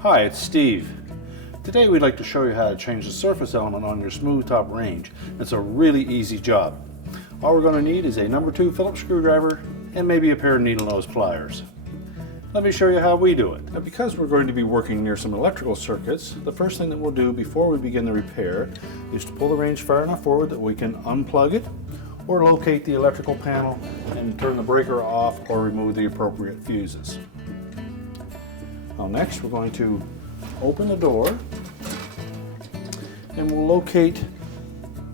Hi, it's Steve. Today we'd like to show you how to change the surface element on your smooth top range. It's a really easy job. All we're going to need is a number 2 Phillips screwdriver and maybe a pair of needle nose pliers. Let me show you how we do it. Now, because we're going to be working near some electrical circuits, the first thing that we'll do before we begin the repair is to pull the range far enough forward that we can unplug it or locate the electrical panel and turn the breaker off or remove the appropriate fuses. Now next we're going to open the door and we'll locate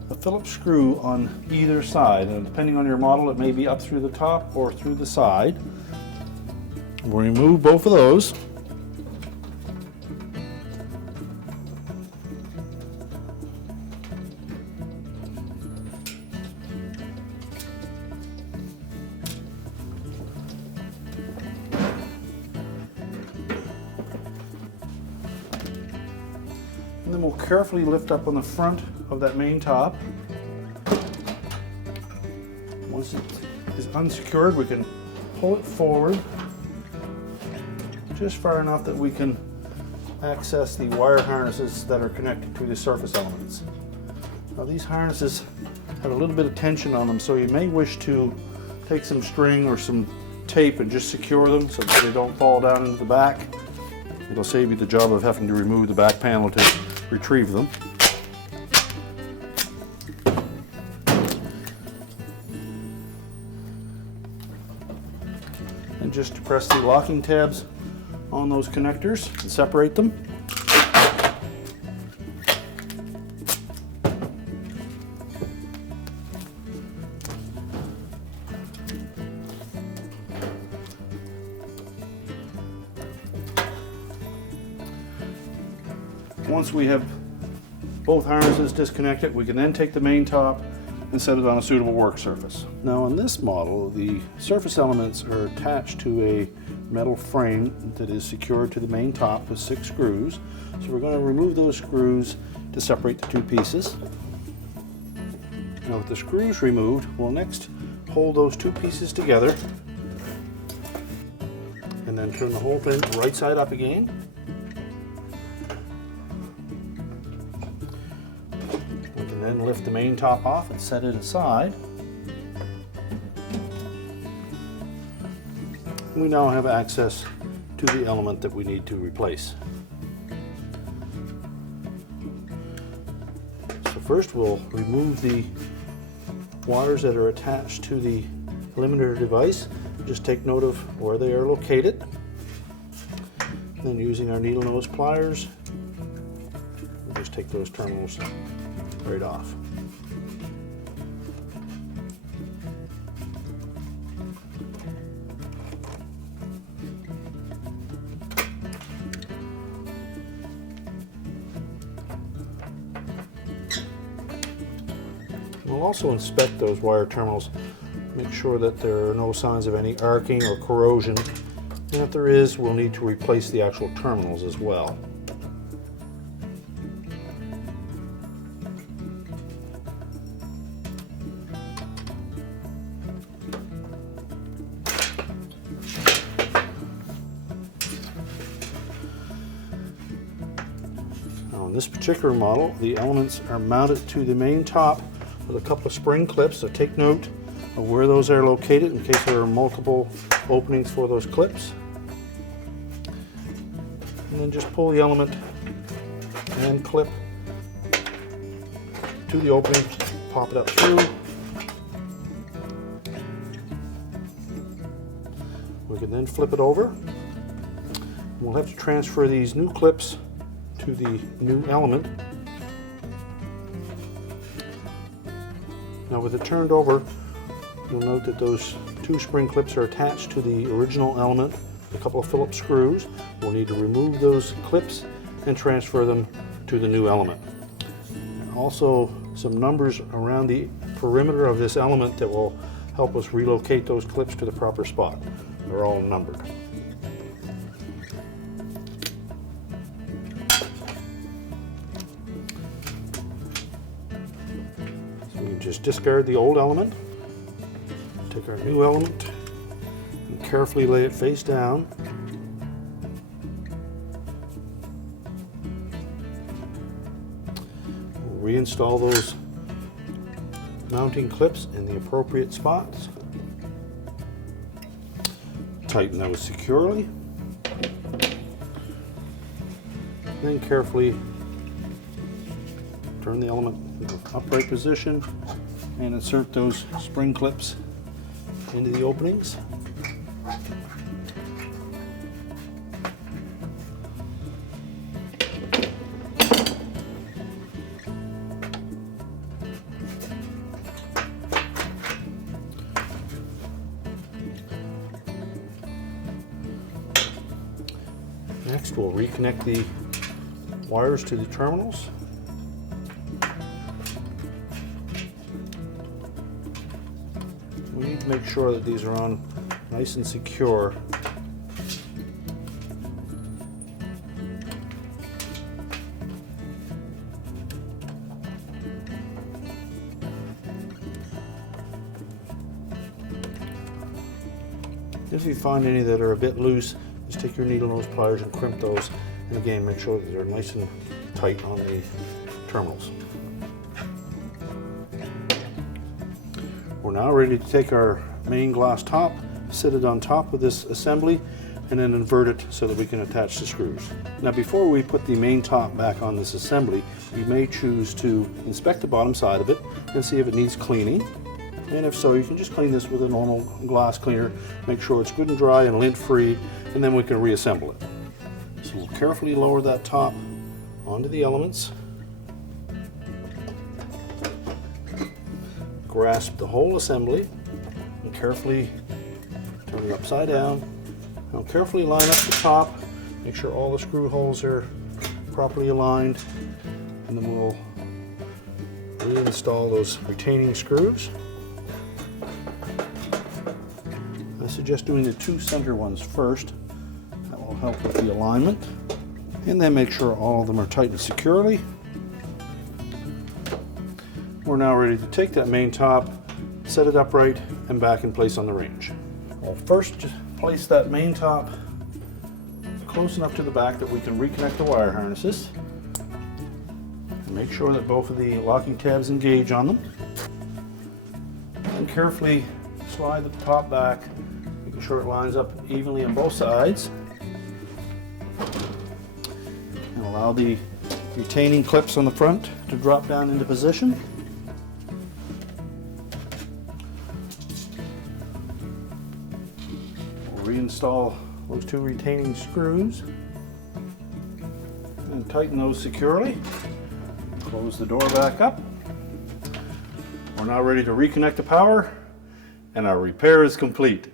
a Phillips screw on either side, and depending on your model it may be up through the top or through the side. We'll remove both of those. And then we'll carefully lift up on the front of that main top. Once it is unsecured, we can pull it forward just far enough that we can access the wire harnesses that are connected to the surface elements. Now these harnesses have a little bit of tension on them, so you may wish to take some string or some tape and just secure them so that they don't fall down into the back. It'll save you the job of having to remove the back panel to retrieve them. And just to press the locking tabs on those connectors and separate them. Once we have both harnesses disconnected, we can then take the main top and set it on a suitable work surface. Now on this model, the surface elements are attached to a metal frame that is secured to the main top with 6 screws. So we're going to remove those screws to separate the 2 pieces. Now with the screws removed, we'll next hold those 2 pieces together and then turn the whole thing right side up again. We can then lift the main top off and set it aside. We now have access to the element that we need to replace. So first we'll remove the wires that are attached to the limiter device. Just take note of where they are located. And then using our needle nose pliers, we'll just take those terminals right off. We'll also inspect those wire terminals, make sure that there are no signs of any arcing or corrosion, and if there is, we'll need to replace the actual terminals as well. Now, on this particular model, the elements are mounted to the main top with a couple of spring clips, so take note of where those are located in case there are multiple openings for those clips. And then just pull the element and clip to the opening, pop it up through. We can then flip it over. We'll have to transfer these new clips to the new element. Now with it turned over, you'll note that those 2 spring clips are attached to the original element, a couple of Phillips screws. We'll need to remove those clips and transfer them to the new element. And also some numbers around the perimeter of this element that will help us relocate those clips to the proper spot. They're all numbered. Just discard the old element, take our new element and carefully lay it face down. reinstall those mounting clips in the appropriate spots. Tighten those securely. Then carefully turn the element into upright position and insert those spring clips into the openings. Next, we'll reconnect the wires to the terminals. We need to make sure that these are on nice and secure. If you find any that are a bit loose, just take your needle nose pliers and crimp those, and again make sure that they're nice and tight on the terminals. We're now ready to take our main glass top, sit it on top of this assembly, and then invert it so that we can attach the screws. Now before we put the main top back on this assembly, you may choose to inspect the bottom side of it and see if it needs cleaning. And if so, you can just clean this with a normal glass cleaner, make sure it's good and dry and lint free, and then we can reassemble it. So we'll carefully lower that top onto the elements. Grasp the whole assembly and carefully turn it upside down. Now carefully line up the top, make sure all the screw holes are properly aligned, and then we'll reinstall those retaining screws. I suggest doing the two center ones first. That will help with the alignment. And then make sure all of them are tightened securely. We're now ready to take that main top, set it upright, and back in place on the range. We'll first just place that main top close enough to the back that we can reconnect the wire harnesses. And make sure that both of the locking tabs engage on them. And carefully slide the top back, making sure it lines up evenly on both sides. And allow the retaining clips on the front to drop down into position. We'll reinstall those two retaining screws and tighten those securely. Close the door back up. We're now ready to reconnect the power, and our repair is complete.